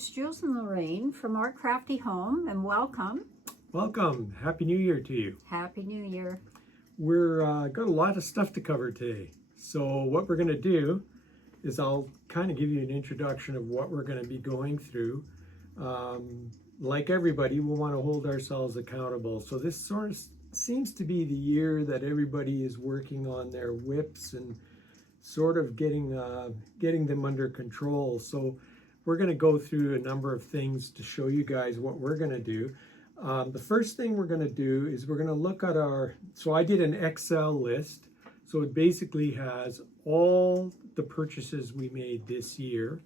it's Jules and Lorraine from our crafty home, and welcome. Welcome. Happy New Year to you. Happy New Year. We're got a lot of stuff to cover today. So what we're going to do is I'll kind of give you an introduction of what we're going to be going through. Like everybody, we'll want to hold ourselves accountable. So this sort of seems to be the year that everybody is working on their whips and sort of getting them under control. So we're going to go through a number of things to show you guys what we're going to do. The first thing we're going to do is we're going to look at so I did an Excel list. So it basically has all the purchases we made this year.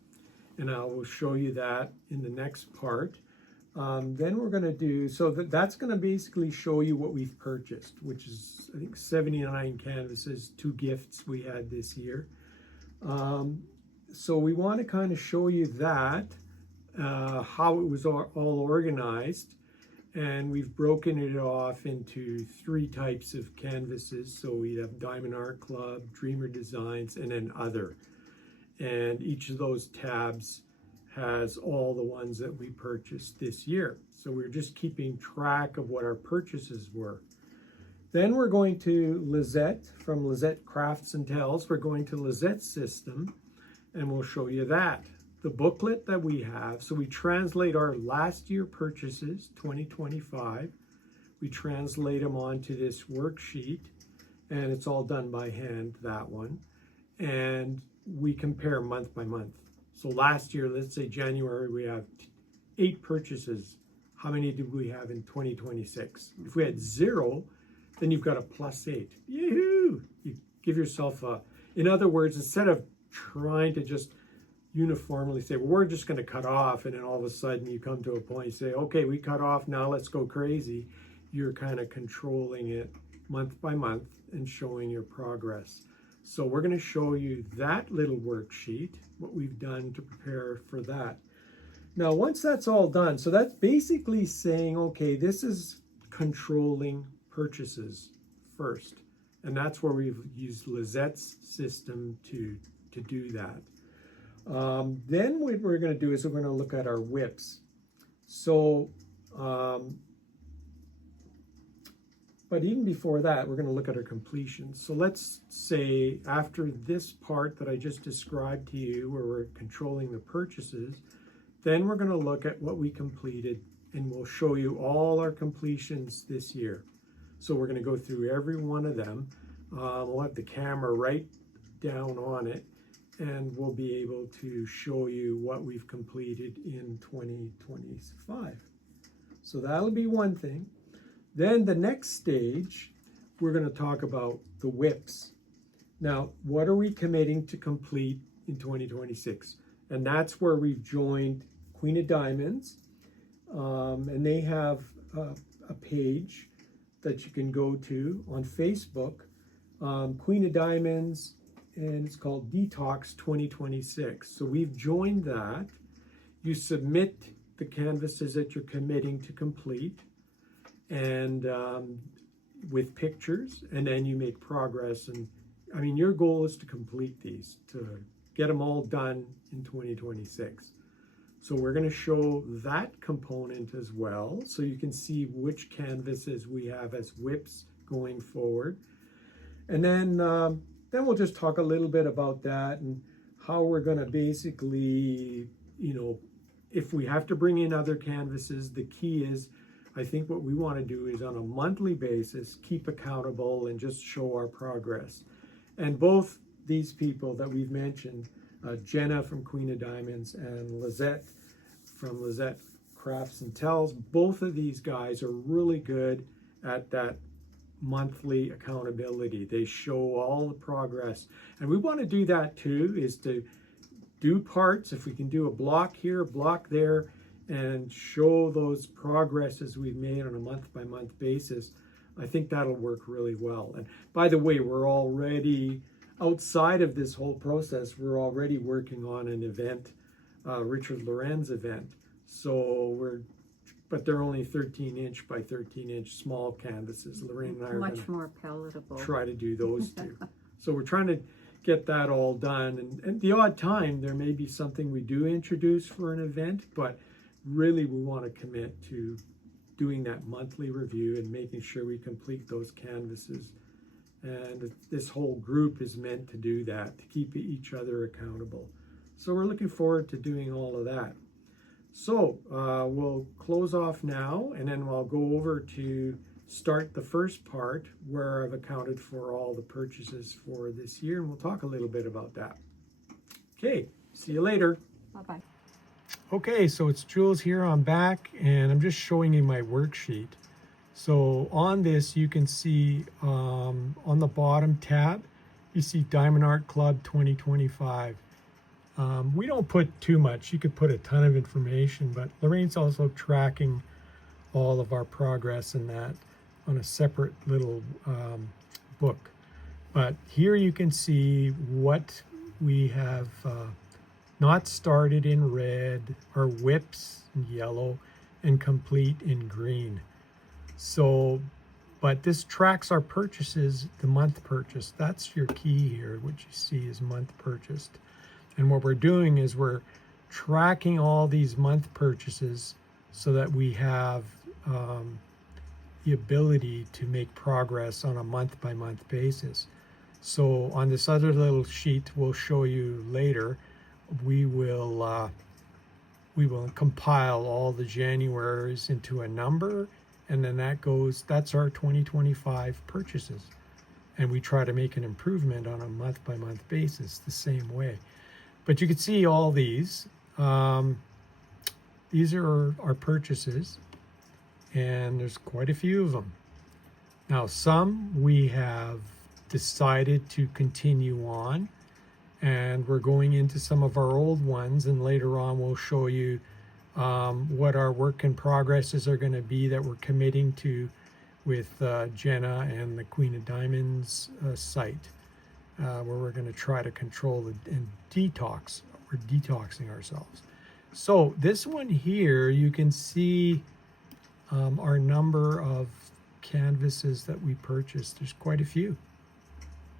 And I will show you that in the next part. Then we're going to do, so that's going to basically show you what we've purchased, which is, I think, 79 canvases, 2 gifts we had this year. So we want to kind of show you that, how it was all organized. And we've broken it off into 3 types of canvases. So we have Diamond Art Club, Dreamer Designs, and then Other. And each of those tabs has all the ones that we purchased this year. So we're just keeping track of what our purchases were. Then we're going to Lisette from Lisette Crafts and Tells. We're going to Lisette's system, and we'll show you that. The booklet that we have, so we translate our last year purchases, 2025. We translate them onto this worksheet, and it's all done by hand, that one. And we compare month by month. So last year, let's say January, we have 8 purchases. How many did we have in 2026? If we had 0, then you've got a +8. Yoo-hoo! You give yourself in other words, instead of trying to just uniformly say, well, we're just going to cut off, and then all of a sudden you come to a point, you say, okay, we cut off, now let's go crazy. You're kind of controlling it month by month and showing your progress. So we're going to show you that little worksheet, what we've done to prepare for that. Now, once that's all done, so that's basically saying, okay, this is controlling purchases first. And that's where we've used Lisette's system to do that. Then what we're going to do is we're going to look at our whips. So, but even before that, we're going to look at our completions. So let's say after this part that I just described to you, where we're controlling the purchases, then we're going to look at what we completed, and we'll show you all our completions this year. So we're going to go through every one of them. We'll have the camera right down on it, and we'll be able to show you what we've completed in 2025. So that'll be one thing. Then the next stage, we're going to talk about the whips. Now, what are we committing to complete in 2026? And that's where we've joined Queen of Diamonds, and they have a page that you can go to on Facebook, Queen of Diamonds, and it's called Detox 2026. So we've joined that. You submit the canvases that you're committing to complete, and with pictures, and then you make progress. And I mean, your goal is to complete these, to get them all done in 2026. So we're going to show that component as well, so you can see which canvases we have as whips going forward. And then we'll just talk a little bit about that and how we're going to basically, if we have to bring in other canvases, the key is, I think what we want to do is on a monthly basis, keep accountable and just show our progress. And both these people that we've mentioned, Jenna from Queen of Diamonds and Lisette from Lisette Crafts and Tells, both of these guys are really good at that monthly accountability. They show all the progress. And we want to do that too, is to do parts. If we can do a block here, a block there, and show those progresses we've made on a month-by-month basis, I think that'll work really well. And by the way, we're already, outside of this whole process, we're already working on an event, Richard Loren's event. So but they're only 13-inch by 13-inch small canvases. Lorraine and I are much more palatable. try to do those two. So we're trying to get that all done. And the odd time, there may be something we do introduce for an event, but really we want to commit to doing that monthly review and making sure we complete those canvases. And this whole group is meant to do that, to keep each other accountable. So we're looking forward to doing all of that. So we'll close off now, and then I'll go over to start the first part where I've accounted for all the purchases for this year, and we'll talk a little bit about that. Okay, see you later. Bye-bye. Okay, so it's Jules here. I'm back, and I'm just showing you my worksheet. So on this, you can see on the bottom tab, you see Diamond Art Club 2025. We don't put too much. You could put a ton of information, but Lorraine's also tracking all of our progress in that on a separate little book. But here you can see what we have not started in red, or whips in yellow, and complete in green. So, but this tracks our purchases, the month purchase. That's your key here. What you see is month purchased. And what we're doing is we're tracking all these month purchases so that we have the ability to make progress on a month-by-month basis. So on this other little sheet we'll show you later, we will compile all the Januaries into a number, and then that's our 2025 purchases. And we try to make an improvement on a month-by-month basis the same way. But you can see all these. These are our purchases, and there's quite a few of them. Now, some we have decided to continue on, and we're going into some of our old ones, and later on we'll show you what our work in progresses are going to be that we're committing to with Jenna and the Queen of Diamonds site, where we're going to try to control and detox. We're detoxing ourselves. So this one here, you can see our number of canvases that we purchased. There's quite a few.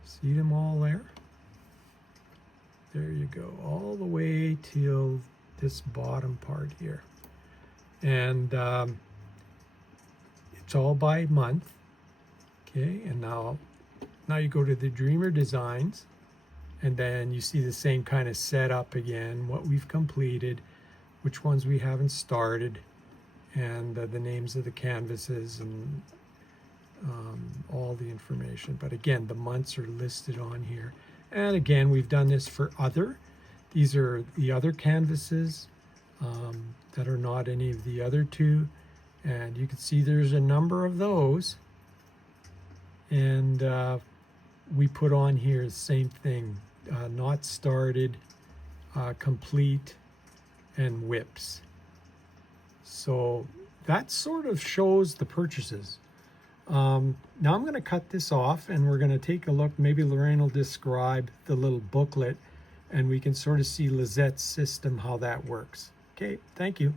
See them all there? There you go, all the way till this bottom part here. And it's all by month. Okay, and now you go to the Dreamer Designs, and then you see the same kind of setup again, what we've completed, which ones we haven't started, and the names of the canvases, and all the information. But again, the months are listed on here. And again, we've done this for other. These are the other canvases that are not any of the other two. And you can see there's a number of those. And we put on here the same thing, not started, complete, and whips. So that sort of shows the purchases. Now I'm going to cut this off, and we're going to take a look. Maybe Lorraine will describe the little booklet, and we can sort of see Lisette's system, how that works. Okay, thank you.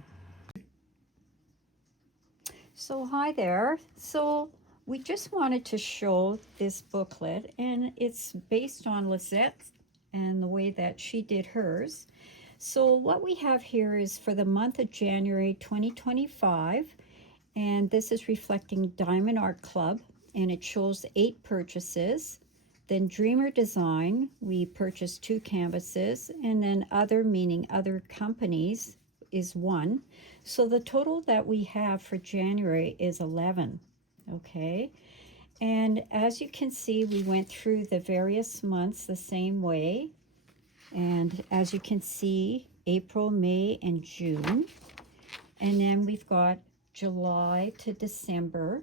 So hi there. So we just wanted to show this booklet, and it's based on Lisette and the way that she did hers. So what we have here is for the month of January 2025, and this is reflecting Diamond Art Club, and it shows 8 purchases. Then Dreamer Design, we purchased 2 canvases, and then other, meaning other companies, is 1. So the total that we have for January is 11, okay? And as you can see, we went through the various months the same way. And as you can see, April, May, and June. And then we've got July to December.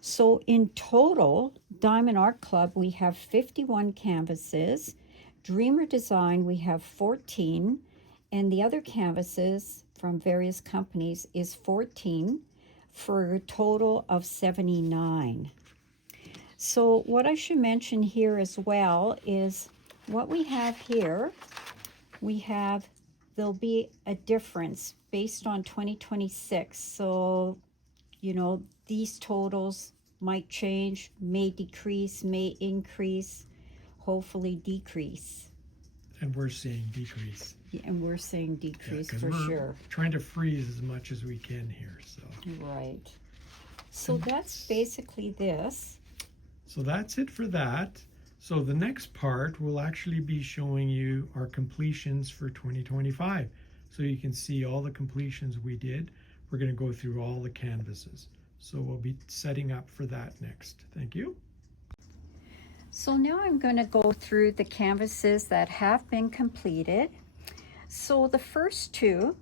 So in total, Diamond Art Club, we have 51 canvases. Dreamer Design, we have 14. And the other canvases from various companies is 14 for a total of 79. So what I should mention here as well is what we have here, there'll be a difference based on 2026. So, you know, these totals might change, may decrease, may increase. hopefully decrease. And we're seeing decrease. And we're saying decrease 'Cause for we're sure. trying to freeze as much as we can here. So Right. So that's basically this. So that's it for that. So the next part will actually be showing you our completions for 2025. So you can see all the completions we did. We're going to go through all the canvases. So we'll be setting up for that next. Thank you. So now I'm going to go through the canvases that have been completed. So the first two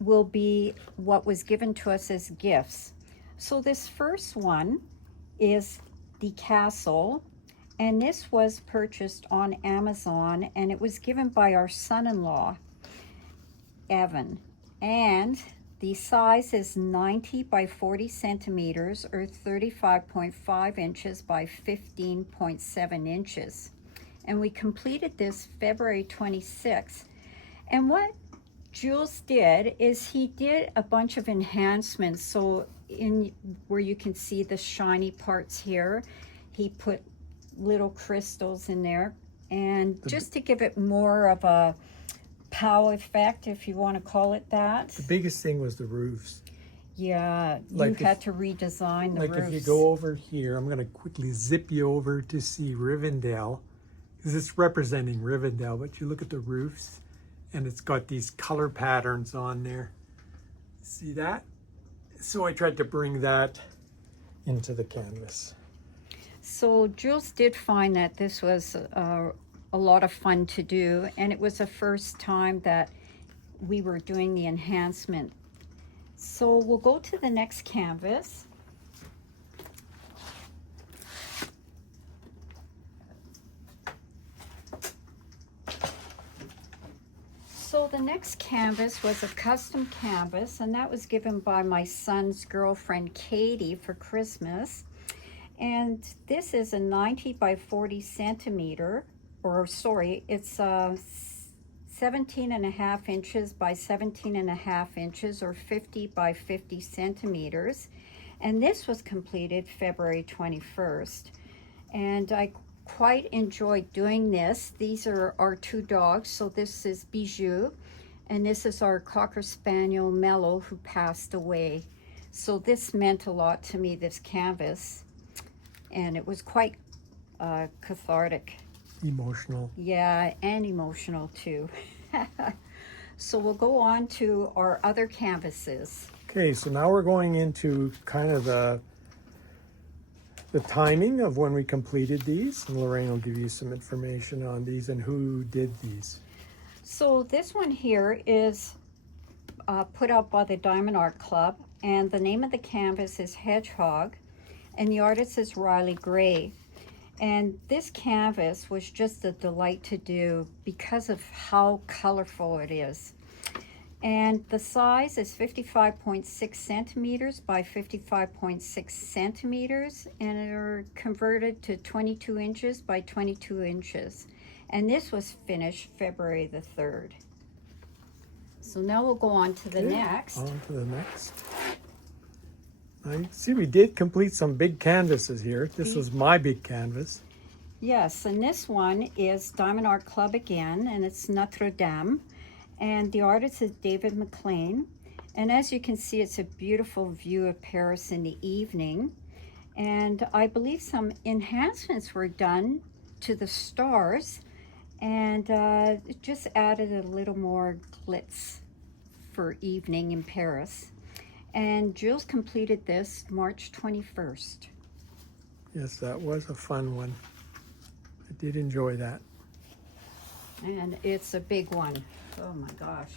will be what was given to us as gifts. So this first one is the castle, and this was purchased on Amazon, and it was given by our son-in-law, Evan. And the size is 90 by 40 centimeters or 35.5 inches by 15.7 inches. And we completed this February 26th. And what Jules did is he did a bunch of enhancements. So in where you can see the shiny parts here, he put little crystals in there, and just to give it more of a pow effect, if you want to call it that. The biggest thing was the roofs. Yeah, Like you had to redesign the roofs. If you go over here, I'm going to quickly zip you over to see Rivendell, because it's representing Rivendell, but you look at the roofs, and it's got these color patterns on there. See that? So I tried to bring that into the canvas. So Jules did find that this was a lot of fun to do, and it was the first time that we were doing the enhancement. So we'll go to the next canvas. So the next canvas was a custom canvas, and that was given by my son's girlfriend Katie for Christmas. And this is a 90 by 40 centimeter, or sorry, it's 17 and a half inches by 17 and a half inches, or 50 by 50 centimeters. And this was completed February 21st. And I quite enjoyed doing this. These are our two dogs. So this is Bijou, and this is our Cocker Spaniel Mellow, who passed away. So this meant a lot to me, this canvas, and it was quite cathartic. Emotional. Yeah, and emotional too. So we'll go on to our other canvases. Okay, so now we're going into kind of the timing of when we completed these, and Lorraine will give you some information on these and who did these. So this one here is put out by the Diamond Art Club, and the name of the canvas is Hedgehog, and the artist is Riley Gray. And this canvas was just a delight to do because of how colorful it is. And the size is 55.6 centimeters by 55.6 centimeters, and they're converted to 22 inches by 22 inches. And this was finished February the 3rd. So now we'll go on to the next. On to the next. I see we did complete some big canvases here. This was my big canvas. Yes, and this one is Diamond Art Club again, and it's Notre Dame. And the artist is David McLean. And as you can see, it's a beautiful view of Paris in the evening. And I believe some enhancements were done to the stars, and it just added a little more glitz for evening in Paris. And Jules completed this March 21st. Yes, that was a fun one. I did enjoy that. And it's a big one. Oh my gosh.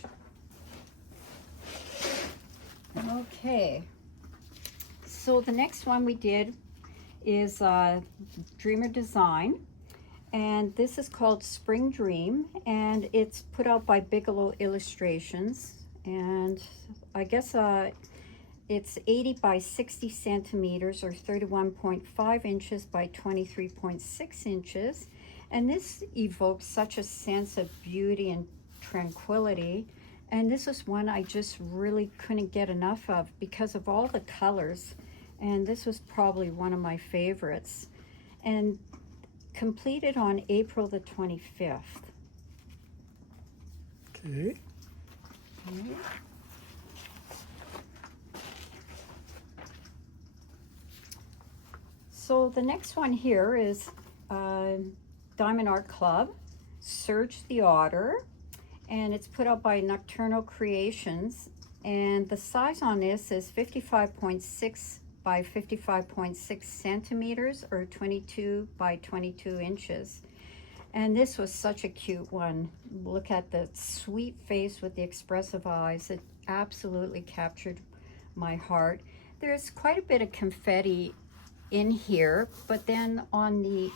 Okay. So the next one we did is Dreamer Design. And this is called Spring Dream. And it's put out by Bigelow Illustrations. And I guess it's 80 by 60 centimeters or 31.5 inches by 23.6 inches. And this evokes such a sense of beauty and tranquility. And this is one I just really couldn't get enough of because of all the colors. And this was probably one of my favorites. And completed on April the 25th. Okay. So the next one here is Diamond Art Club, Surge the Otter, and it's put out by Nocturnal Creations, and the size on this is 55.6 by 55.6 centimeters, or 22 by 22 inches. And this was such a cute one. Look at the sweet face with the expressive eyes. It absolutely captured my heart. There's quite a bit of confetti in here, but then on the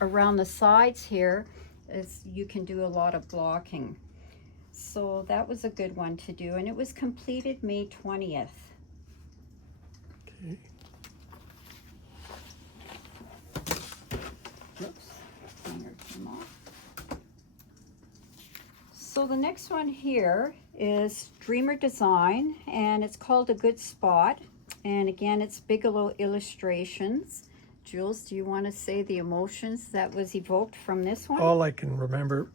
around the sides here is you can do a lot of blocking. So that was a good one to do, and it was completed May 20th. Okay. Oops, hanger came off. So the next one here is Dreamer Design, and it's called A Good Spot. And again, it's Bigelow Illustrations. Jules, do you want to say the emotions that was evoked from this one? All I can remember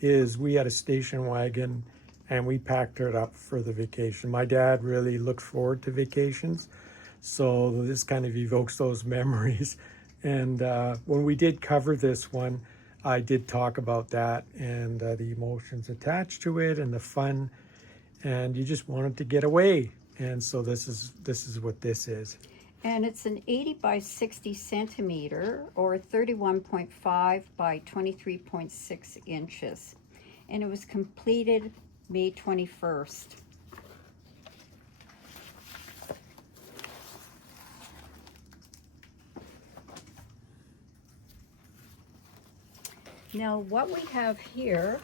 is we had a station wagon and we packed it up for the vacation. My dad really looked forward to vacations, so this kind of evokes those memories. And when we did cover this one, I did talk about that and the emotions attached to it and the fun, and you just wanted to get away. And so this is what this is. And it's an 80 by 60 centimeter, or 31.5 by 23.6 inches. And it was completed May 21st. Now what we have here,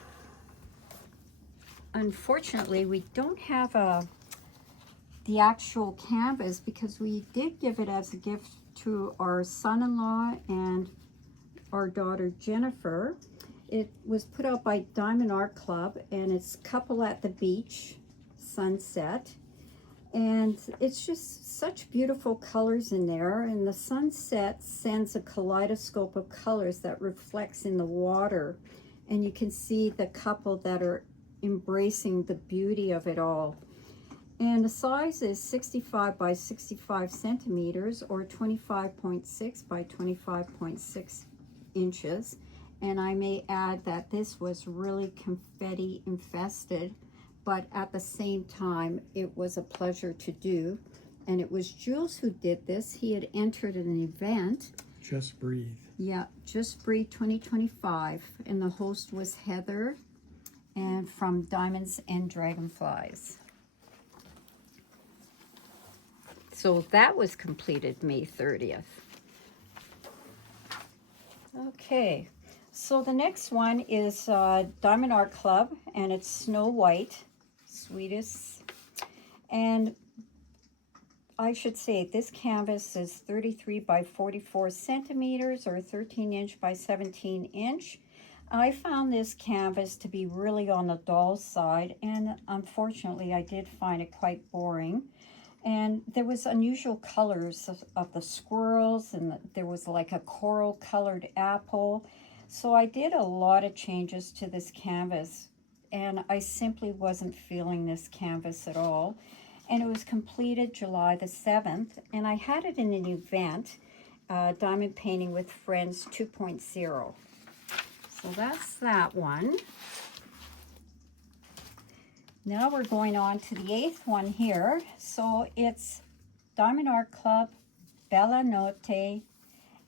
unfortunately, we don't have the actual canvas, because we did give it as a gift to our son-in-law and our daughter Jennifer. It was put out by Diamond Art Club, and it's Couple at the Beach Sunset, and it's just such beautiful colors in there, and the sunset sends a kaleidoscope of colors that reflects in the water, and you can see the couple that are embracing the beauty of it all. And the size is 65 by 65 centimeters, or 25.6 by 25.6 inches. And I may add that this was really confetti infested, but at the same time, it was a pleasure to do. And it was Jules who did this. He had entered an event. Just Breathe. Yeah, Just Breathe 2025. And the host was Heather, and from Diamonds and Dragonflies. So that was completed May 30th. Okay, so the next one is Diamond Art Club, and it's Snow White, sweetest. And I should say this canvas is 33 by 44 centimeters, or 13 inch by 17 inch. I found this canvas to be really on the dull side, and unfortunately I did find it quite boring. And there was unusual colors of the squirrels, and there was like a coral colored apple. So I did a lot of changes to this canvas, and I simply wasn't feeling this canvas at all. And it was completed July the 7th, and I had it in an event, Diamond Painting with Friends 2.0. So that's that one. Now we're going on to the 8th one here. So it's Diamond Art Club, Bella Notte,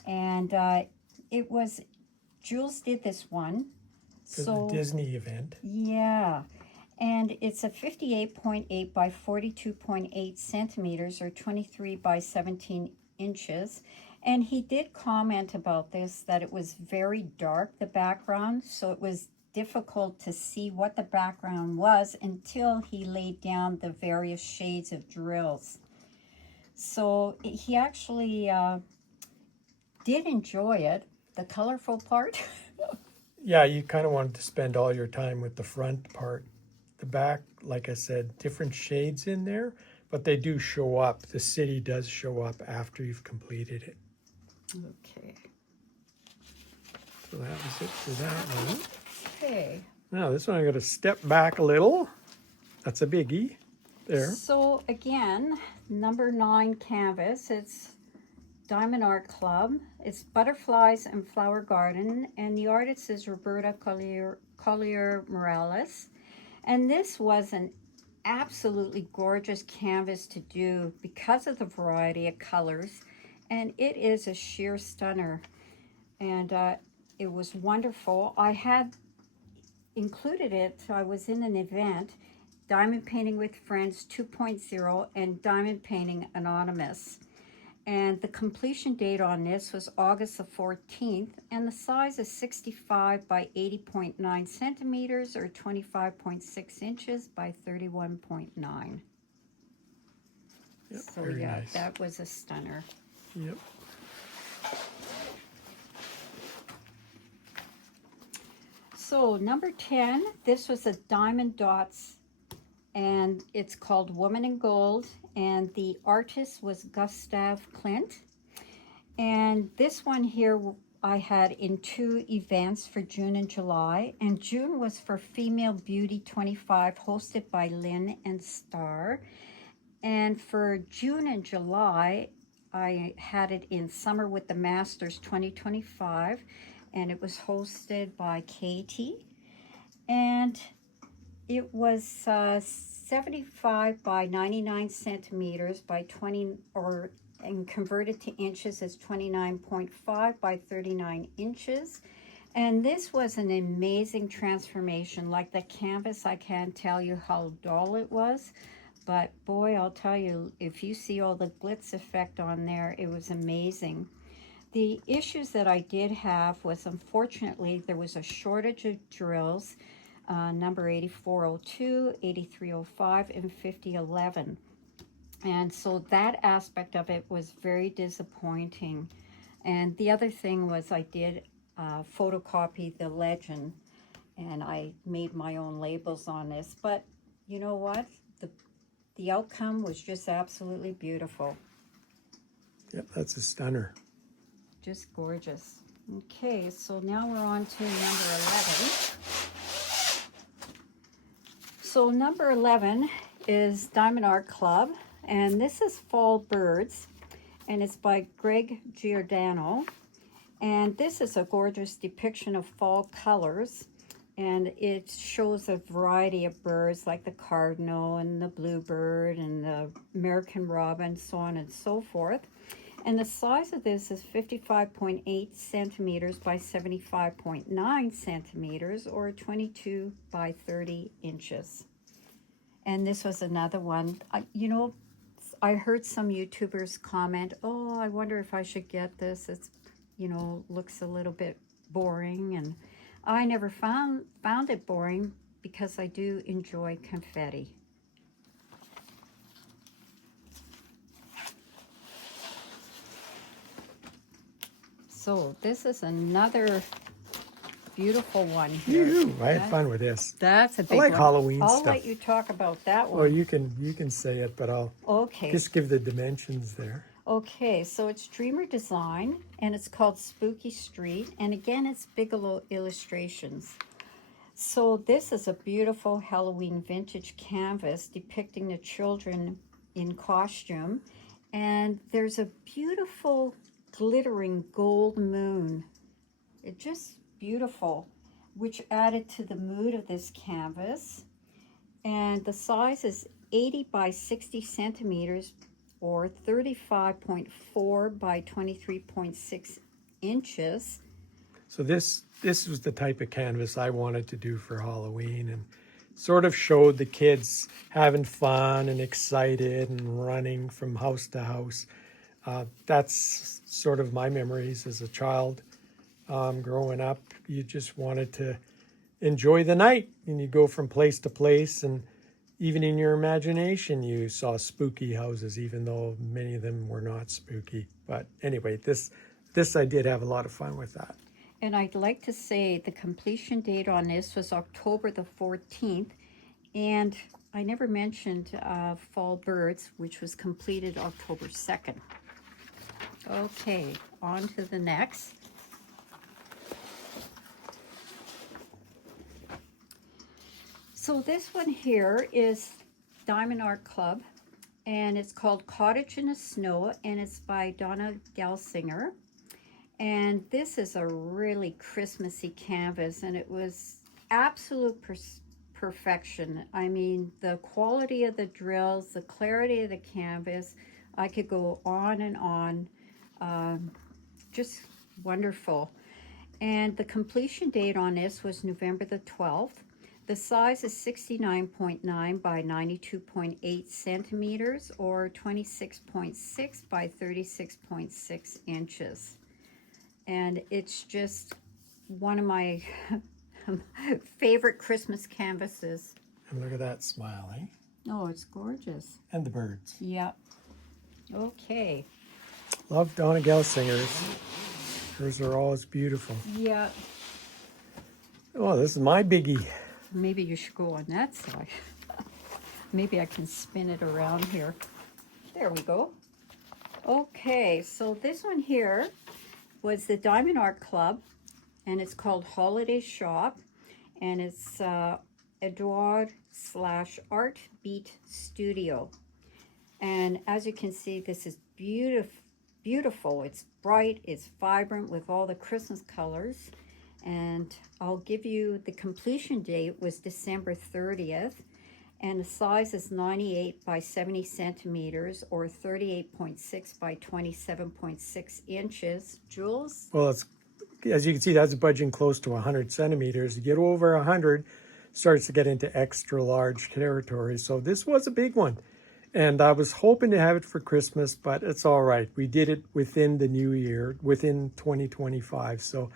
and it was, Jules did this one. For the Disney event. Yeah, and it's a 58.8 by 42.8 centimeters, or 23 by 17 inches. And he did comment about this, that it was very dark, the background, so it was difficult to see what the background was until he laid down the various shades of drills. So he actually did enjoy it, the colorful part. Yeah, you kind of wanted to spend all your time with the front part. The back, like I said, different shades in there, but they do show up. The city does show up after you've completed it. Okay. So that was it for that one. Okay. Now this one I got to step back a little. That's a biggie there. So again, number 9 canvas. It's Diamond Art Club. It's Butterflies and Flower Garden, and the artist is Roberta Collier Morales. And this was an absolutely gorgeous canvas to do because of the variety of colors, and it is a sheer stunner. And it was wonderful. I had included it. I was in an event, Diamond Painting with Friends 2.0 and Diamond Painting Anonymous. And the completion date on this was August the 14th, and the size is 65 by 80.9 centimeters or 25.6 inches by 31.9. Yep, So very yeah, nice. that was a stunner. Yep. So number 10, this was a Diamond Dots, and it's called Woman in Gold, and the artist was Gustav Klimt. And this one here I had in 2 events for June and July, and June was for Female Beauty 25 hosted by Lynn and Star, and for June and July I had it in Summer with the Masters 2025, and it was hosted by Katie, and it was 75 by 99 centimeters by 20, or and converted to inches as 29.5 by 39 inches. And this was an amazing transformation. Like the canvas, I can't tell you how dull it was, but boy, I'll tell you, if you see all the glitz effect on there, it was amazing. The issues that I did have was, unfortunately, there was a shortage of drills, number 8402, 8305, and 5011. And so that aspect of it was very disappointing. And the other thing was I did photocopy the legend, and I made my own labels on this. But you know what? The outcome was just absolutely beautiful. Yep, that's a stunner. Just gorgeous. Okay, so now we're on to number 11. So number 11 is Diamond Art Club, and this is Fall Birds, and it's by Greg Giordano. And this is a gorgeous depiction of fall colors, and it shows a variety of birds like the cardinal and the bluebird and the American robin, so on and so forth. And the size of this is 55.8 centimeters by 75.9 centimeters, or 22 by 30 inches. And this was another one. I heard some YouTubers comment, oh, I wonder if I should get this. It's, looks a little bit boring. And I never found it boring because I do enjoy confetti. So this is another beautiful one here. Yoo-hoo. I had fun with this. That's a I big like one. Halloween I'll stuff. let you talk about that one. Well, you can say it, but I'll Okay. just give the dimensions there. Okay, so it's Dreamer Design, and it's called Spooky Street, and again, it's Bigelow Illustrations. So this is a beautiful Halloween vintage canvas depicting the children in costume, and there's a beautiful glittering gold moon. It's just beautiful, which added to the mood of this canvas. And the size is 80 by 60 centimeters, or 35.4 by 23.6 inches. So this was the type of canvas I wanted to do for Halloween, and sort of showed the kids having fun and excited and running from house to house. That's sort of my memories as a child. Growing up, you just wanted to enjoy the night, and you go from place to place, and even in your imagination, you saw spooky houses, even though many of them were not spooky. But anyway, this I did have a lot of fun with that. And I'd like to say the completion date on this was October the 14th. And I never mentioned Fall Birds, which was completed October 2nd. Okay, on to the next. So this one here is Diamond Art Club, and it's called Cottage in the Snow, and it's by Donna Gelsinger. And this is a really Christmassy canvas, and it was absolute perfection. I mean, the quality of the drills, the clarity of the canvas, I could go on and on. Just wonderful. And the completion date on this was November the 12th. The size is 69.9 by 92.8 centimeters, or 26.6 by 36.6 inches. And it's just one of my favorite Christmas canvases. And look at that smile, eh? Oh, it's gorgeous. And the birds. Yep. Okay. Love Donna Gelsinger's. Hers are always beautiful. Yeah. Oh, this is my biggie. Maybe you should go on that side. Maybe I can spin it around here. There we go. Okay, so this one here was the Diamond Art Club, and it's called Holiday Shop, and it's Edouard/Art Beat Studio. And as you can see, this is beautiful. It's bright, it's vibrant with all the Christmas colors. And I'll give you the completion date was December 30th, and the size is 98 by 70 centimeters, or 38.6 by 27.6 inches. Jules? Well, it's, as you can see, that's budging close to 100 centimeters. You get over 100, starts to get into extra large territory. So this was a big one. And I was hoping to have it for Christmas, but it's all right. We did it within the new year, within 2025. So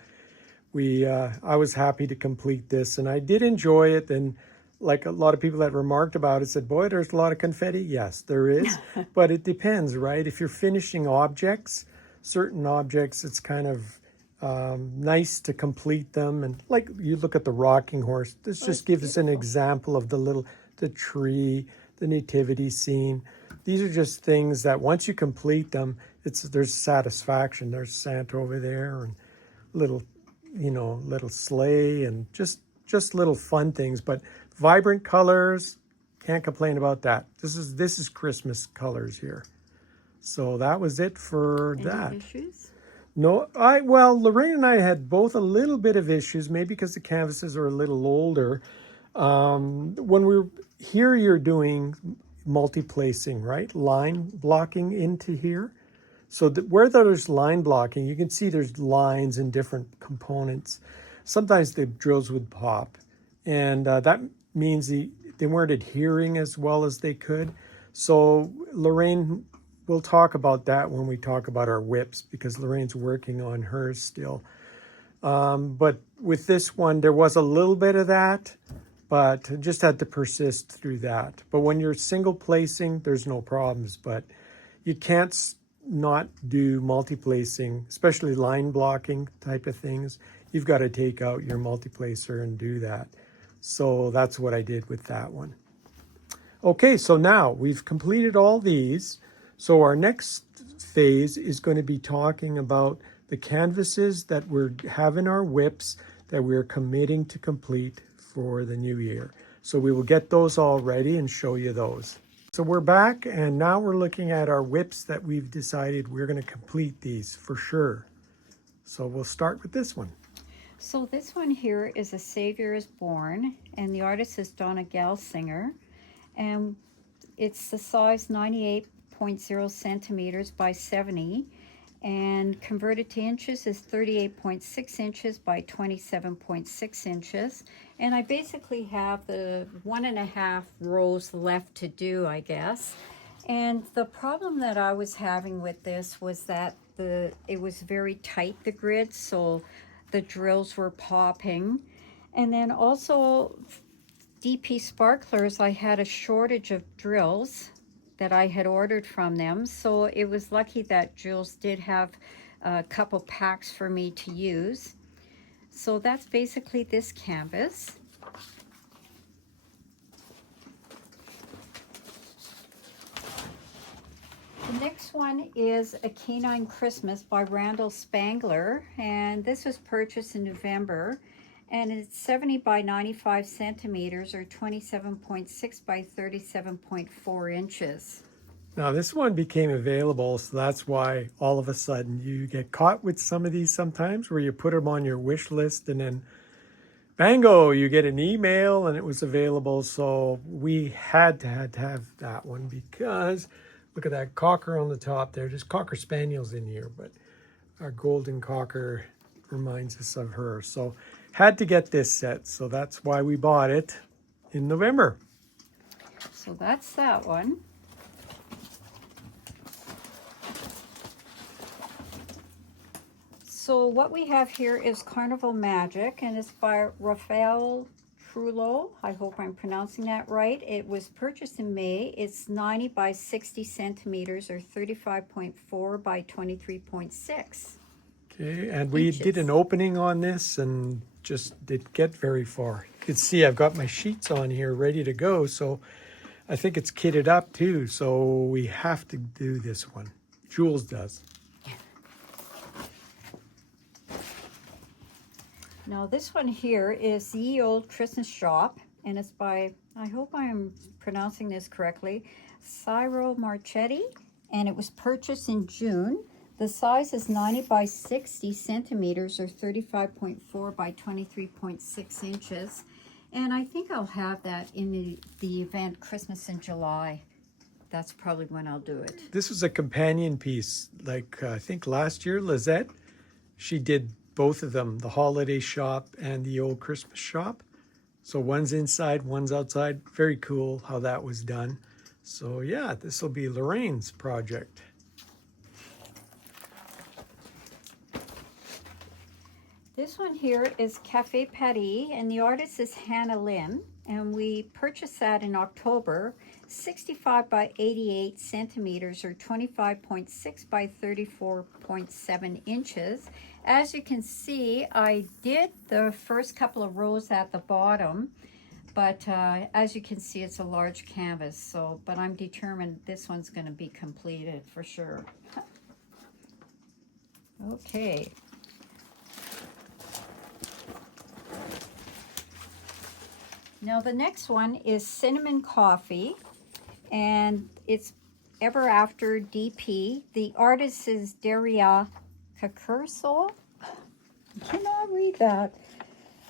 I was happy to complete this, and I did enjoy it. And like a lot of people that remarked about it said, boy, there's a lot of confetti. Yes, there is, but it depends, right? If you're finishing objects, certain objects, it's kind of nice to complete them. And like you look at the rocking horse, this just gives us an example of the tree, the nativity scene. These are just things that once you complete them, there's satisfaction. There's Santa over there, and little sleigh, and just little fun things. But vibrant colors, can't complain about that. This is Christmas colors here. So that was it for that. Any issues? No, Lorraine and I had both a little bit of issues, maybe because the canvases are a little older. When here you're doing multi-placing, right? Line blocking into here. So where there's line blocking, you can see there's lines in different components. Sometimes the drills would pop, and that means they weren't adhering as well as they could. So Lorraine, we'll talk about that when we talk about our whips, because Lorraine's working on hers still. But with this one, there was a little bit of that, but just had to persist through that. But when you're single placing, there's no problems, but you can't not do multi-placing, especially line blocking type of things. You've got to take out your multi-placer and do that. So that's what I did with that one. Okay, so now we've completed all these. So our next phase is going to be talking about the canvases that we have in our whips that we're committing to complete for the new year. So we will get those all ready and show you those. So we're back, and now we're looking at our whips that we've decided we're going to complete these for sure. So we'll start with this one. So this one here is A Savior is Born, and the artist is Donna Gelsinger, and it's the size 98.0 centimeters by 70, and converted to inches is 38.6 inches by 27.6 inches. And I basically have the 1.5 rows left to do, I guess. And the problem that I was having with this was that it was very tight, the grid, so the drills were popping. And then also DP Sparklers, I had a shortage of drills that I had ordered from them. So it was lucky that Jules did have a couple packs for me to use. So that's basically this canvas. The next one is A Canine Christmas by Randall Spangler, and this was purchased in November, and it's 70 by 95 centimeters or 27.6 by 37.4 inches. Now this one became available, so that's why all of a sudden you get caught with some of these sometimes where you put them on your wish list and then bango, you get an email and it was available. So we had to have that one because look at that cocker on the top there. There's cocker spaniels in here, but our golden cocker reminds us of her. So had to get this set. So that's why we bought it in November. So that's that one. So what we have here is Carnival Magic, and it's by Raphael Trullo. I hope I'm pronouncing that right. It was purchased in May. It's 90 by 60 centimeters or 35.4 by 23.6. Okay, and we inches. did an opening on this and just didn't get very far. You can see I've got my sheets on here ready to go, so I think it's kitted up too, so we have to do this one. Jules does. Now this one here is the Ye Old Christmas Shop, and it's by, I hope I'm pronouncing this correctly, Ciro Marchetti, and it was purchased in June. The size is 90 by 60 centimeters or 35.4 by 23.6 inches. And I think I'll have that in the event Christmas in July. That's probably when I'll do it. This was a companion piece, like I think last year, Lisette, she did both of them, the holiday shop and the old Christmas shop. So one's inside, one's outside. Very cool how that was done. So yeah, this will be Lorraine's project. This one here is Cafe Paris, and the artist is Hannah Lynn, and we purchased that in October. 65 by 88 centimeters or 25.6 by 34.7 inches. As you can see, I did the first couple of rows at the bottom, but as you can see, it's a large canvas, so, but I'm determined this one's going to be completed for sure. Okay. Now the next one is Cinnamon Coffee, and it's Ever After DP. The artist is Daria Kakurso. I cannot read that.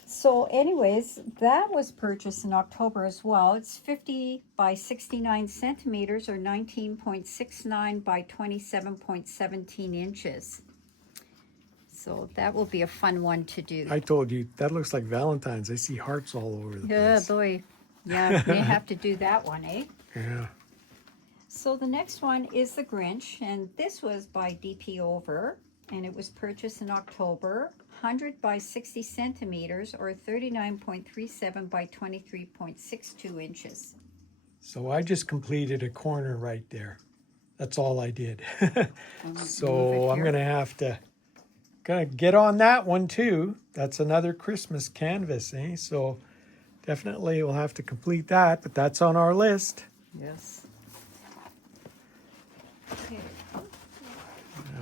So anyways, that was purchased in October as well. It's 50 by 69 centimeters or 19.69 by 27.17 inches. So that will be a fun one to do. I told you, that looks like Valentine's. I see hearts all over the place. Boy. Yeah, may have to do that one, eh? Yeah. So the next one is The Grinch, and this was by DP Over, and it was purchased in October. 100 by 60 centimeters or 39.37 by 23.62 inches. So I just completed a corner right there. That's all I did. So I'm going to have to get on that one too. That's another Christmas canvas, eh? So definitely we'll have to complete that, but that's on our list. Yes. Okay.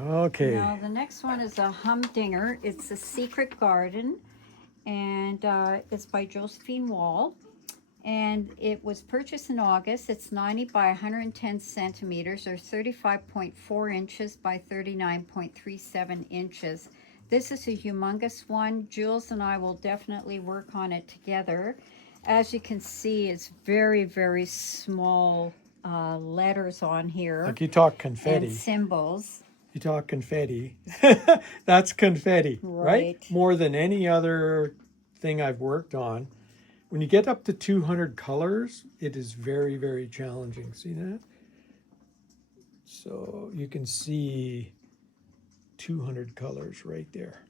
Okay. Now the next one is a humdinger. It's A Secret Garden, and it's by Josephine Wall, and it was purchased in August. It's 90 by 110 centimeters or 35.4 inches by 39.37 inches. This is a humongous one. Jules and I will definitely work on it together. As you can see, it's very, very small letters on here. Like you talk confetti. And symbols. You talk confetti. That's confetti, right? More than any other thing I've worked on. When you get up to 200 colors, it is very, very challenging. See that? So you can see 200 colors right there.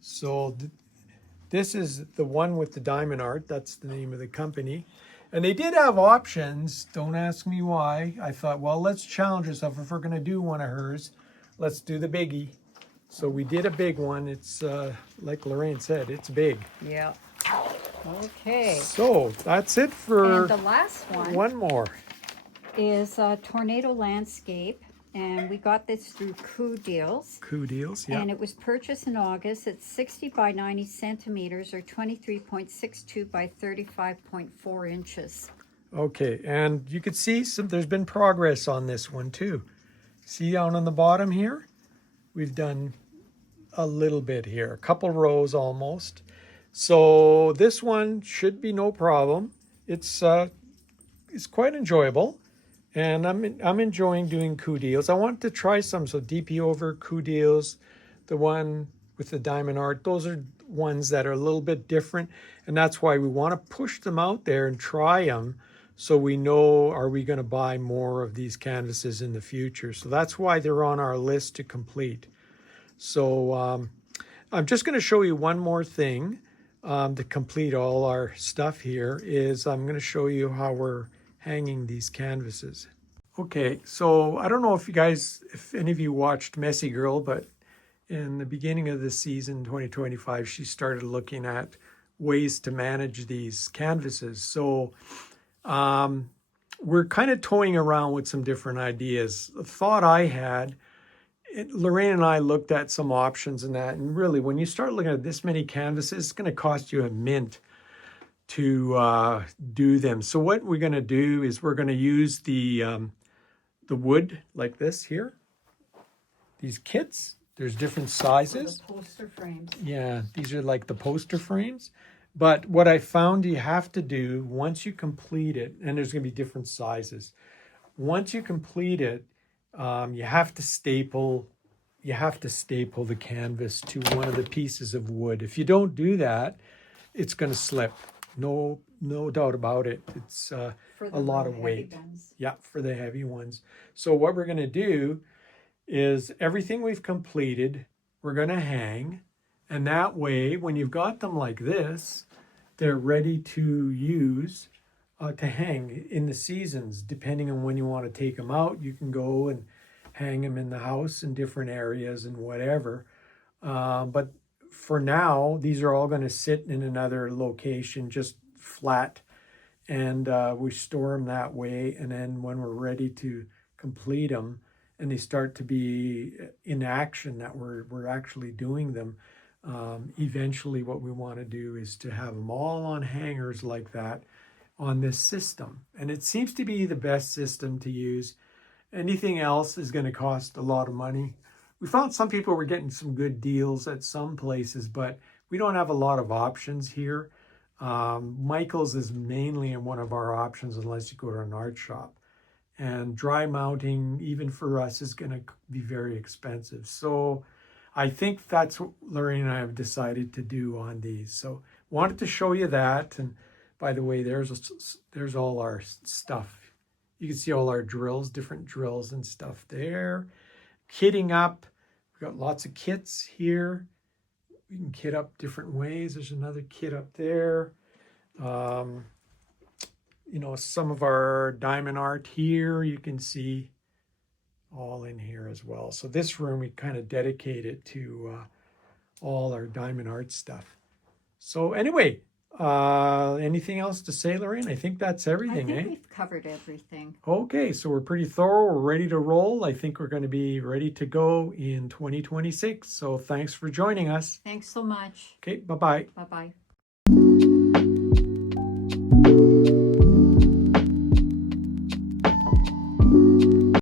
So this is the one with the diamond art. That's the name of the company. And they did have options. Don't ask me why. I thought, well, let's challenge ourselves. If we're going to do one of hers, let's do the biggie. So we did a big one. It's like Lorraine said, it's big. Yeah. Okay. So that's it for and the last one more. is Tornado Landscape, and we got this through Coup Deals. Coup Deals, yeah. And it was purchased in August. It's 60 by 90 centimeters or 23.62 by 35.4 inches. Okay, and you can see there's been progress on this one too. See down on the bottom here? We've done a little bit here, a couple rows almost. So this one should be no problem. It's quite enjoyable, and I'm enjoying doing Coup Deals. I want to try some, so DP over Coup Deals, the one with the diamond art. Those are ones that are a little bit different, and that's why we want to push them out there and try them, so we know, are we going to buy more of these canvases in the future? So that's why they're on our list to complete. So I'm just going to show you one more thing to complete all our stuff here. Is I'm going to show you how we're hanging these canvases. Okay, so I don't know if any of you watched Messy Girl, but in the beginning of the season 2025, she started looking at ways to manage these canvases. So we're kind of toying around with some different ideas. The thought I had, Lorraine and I looked at some options in that, and really when you start looking at this many canvases, it's going to cost you a mint to do them. So what we're going to do is we're going to use the wood like this here, these kits. There's different sizes. The poster frames. Yeah, these are like the poster frames. But what I found you have to do once you complete it, and there's going to be different sizes. Once you complete it, you have to staple the canvas to one of the pieces of wood. If you don't do that, it's going to slip. No doubt about it. It's a lot of weight. Yeah, for the heavy ones. So what we're going to do is everything we've completed, we're going to hang. And that way, when you've got them like this, they're ready to use to hang in the seasons. Depending on when you want to take them out, you can go and hang them in the house in different areas and whatever. But for now, these are all going to sit in another location, just flat. And we store them that way. And then when we're ready to complete them, and they start to be in action, that we're actually doing them, eventually what we want to do is to have them all on hangers like that on this system. And it seems to be the best system to use. Anything else is going to cost a lot of money. We found some people were getting some good deals at some places, but we don't have a lot of options here. Michael's is mainly one of our options unless you go to an art shop. And dry mounting, even for us, is going to be very expensive. So I think that's what Lorraine and I have decided to do on these. So wanted to show you that. And by the way, there's all our stuff. You can see all our drills, different drills and stuff there. Kitting up. We've got lots of kits here. We can kit up different ways. There's another kit up there. Some of our diamond art here, you can see all in here as well. So this room, we kind of dedicate it to all our diamond art stuff. So anyway, anything else to say, Lorraine? I think that's everything, I think we've covered everything. Okay, so we're pretty thorough. We're ready to roll. I think we're going to be ready to go in 2026. So thanks for joining us. Thanks so much. Okay, bye-bye. Bye-bye.